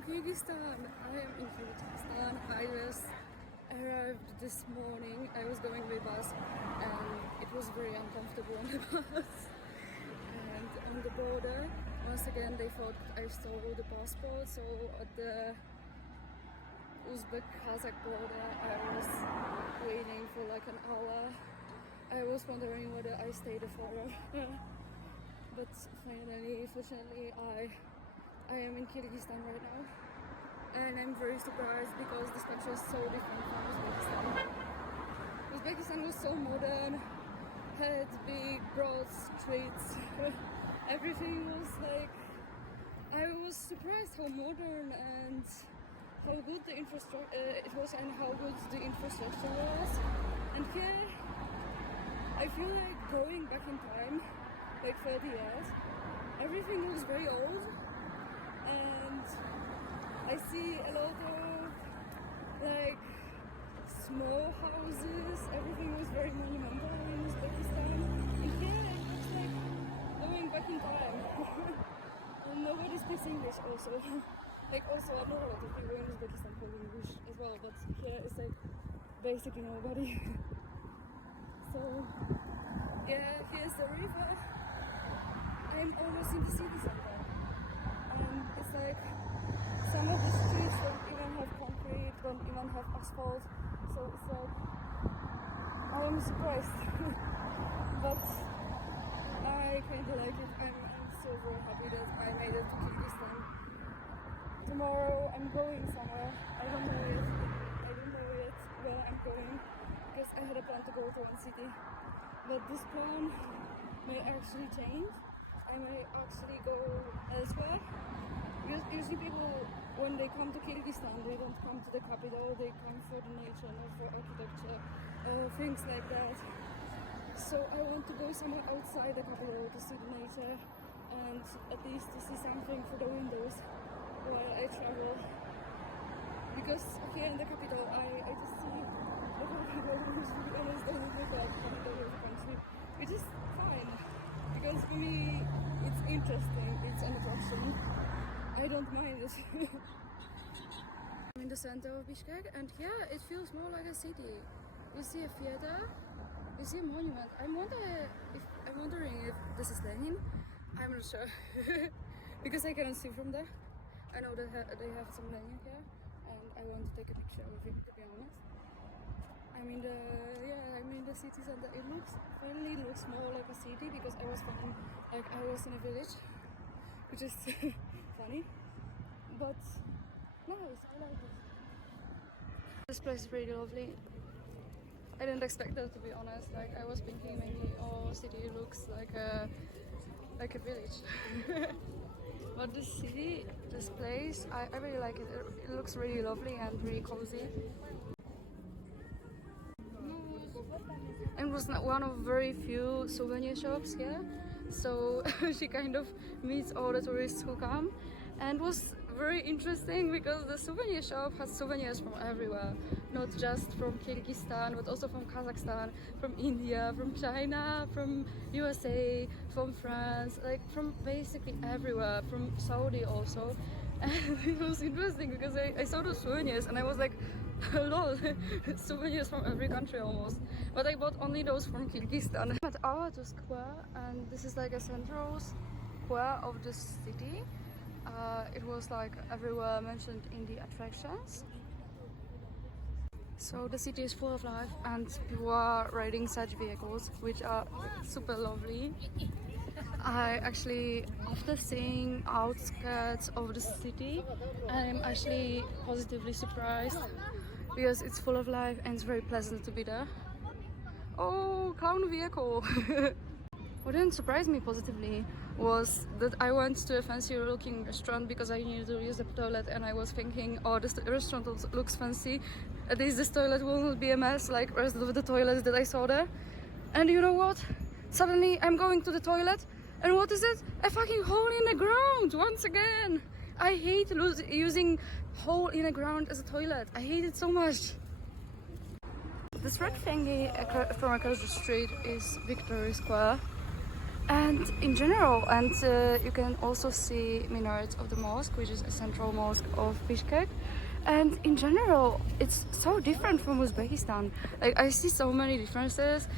from Kyrgyzstan. I am in Kyrgyzstan. I just arrived this morning. I was going by bus and it was very uncomfortable on the bus. And on the border, once again they thought I stole the passport, so at the Uzbek-Kazakh border I was waiting for like an hour. I was wondering whether I stayed forever. But finally, fortunately, I am in Kyrgyzstan right now, and I'm very surprised because this country is so different from Uzbekistan. Uzbekistan was so modern, had big, broad streets. Everything was like, I was surprised how modern and how good the infrastructure it was, and how good the infrastructure was. And here, I feel like going back in time, like 30 years. Everything looks very old, and I see a lot of like small houses. Everything was very monumental in Uzbekistan. And here it looks like going back in time. And nobody speaks English also. Like also I know a lot of people in Uzbekistan speak English as well, but here it's like basically nobody. So yeah, here's the river. I'm almost in the city center, and it's like some of the streets don't even have concrete, don't even have asphalt, so it's like I am surprised. But I kinda like it. I'm so very happy that I made it to Kyrgyzstan. Tomorrow I'm going somewhere. I don't know yet where I'm going, because I had a plan to go to one city, but this plan may actually change. I may actually go elsewhere. Because usually people, when they come to Kyrgyzstan, they don't come to the capital, they come for the nature, not for architecture, things like that. So I want to go somewhere outside the capital to see the nature, and at least to see something through the windows while I travel. Because here in the capital, I just see local people who, to be honest, don't look like the capital of the country, which is fine. Because for me, it's interesting, it's an attraction. I don't mind it. I'm in the center of Bishkek, and here it feels more like a city. You see a theater, you see a monument. I'm wondering if this is Lenin. I'm not sure. Because I cannot see from there. I know that they have some Lenin here, and I want to take a picture with him, to be honest. I'm in the city center. It finally looks more like a city, because I was feeling like I was in a village, which is funny, but nice. I like it. This place is really lovely. I didn't expect that, to be honest. Like I was thinking maybe city looks like a village. But this city, this place, I really like it. It looks really lovely and really cozy. And it was one of very few souvenir shops here, so she kind of meets all the tourists who come, and it was very interesting because the souvenir shop has souvenirs from everywhere, not just from Kyrgyzstan but also from Kazakhstan, from India, from China, from USA, from France, like from basically everywhere, from Saudi also. And it was interesting because I saw those souvenirs and I was like, lol, souvenirs from every country almost. But I bought only those from Kyrgyzstan. At our square, and this is like a central square of the city. It was like everywhere mentioned in the attractions. So the city is full of life, and people are riding such vehicles, which are super lovely. I actually, after seeing outskirts of the city, I'm actually positively surprised because it's full of life and it's very pleasant to be there. Oh, clown vehicle! What didn't surprise me positively was that I went to a fancy looking restaurant because I needed to use the toilet, and I was thinking, oh, this restaurant looks fancy, at least this toilet will not be a mess like the rest of the toilets that I saw there. And you know what? Suddenly I'm going to the toilet, and what is it? A fucking hole in the ground once again! I hate using hole in the ground as a toilet. I hate it so much. This red thingy from across the street is Victory Square. And in general, and you can also see minarets of the mosque, which is a central mosque of Bishkek. And in general, it's so different from Uzbekistan. Like, I see so many differences.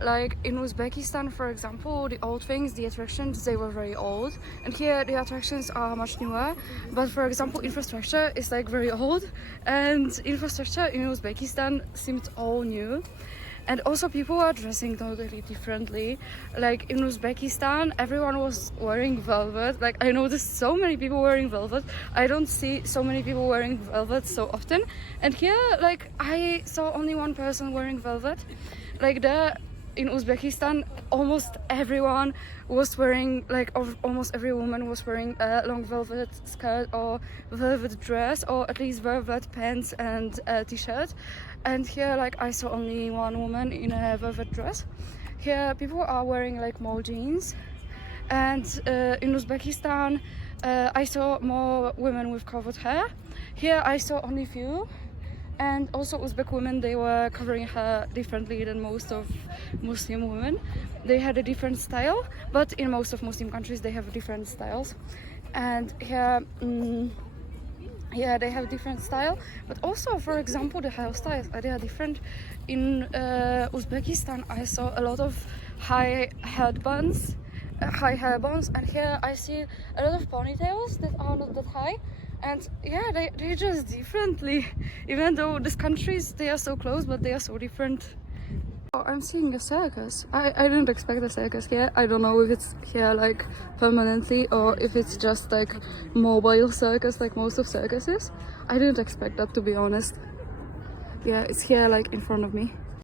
Like in Uzbekistan, for example, the old things, the attractions, they were very old, and here the attractions are much newer. But for example, infrastructure is like very old, and infrastructure in Uzbekistan seems all new. And also people are dressing totally differently. Like in Uzbekistan, everyone was wearing velvet. Like I noticed so many people wearing velvet. I don't see so many people wearing velvet so often. And here, like I saw only one person wearing velvet. Like there in Uzbekistan, almost everyone was wearing, like almost every woman was wearing a long velvet skirt or velvet dress, or at least velvet pants and a t-shirt. And here, like I saw only one woman in a velvet dress. Here people are wearing like more jeans. And in Uzbekistan, I saw more women with covered hair. Here I saw only few. And also Uzbek women, they were covering hair differently than most of Muslim women. They had a different style, but in most of Muslim countries they have different styles. And here, yeah, they have different style, but also, for example, the hairstyles, they are different. In Uzbekistan, I saw a lot of high hair buns, and here I see a lot of ponytails that are not that high. And yeah, they just differently, even though these countries, they are so close, but they are so different. Oh, I'm seeing a circus. I didn't expect a circus here. I don't know if it's here like permanently or if it's just like mobile circus like most of circuses. I didn't expect that, to be honest. Yeah, it's here like in front of me.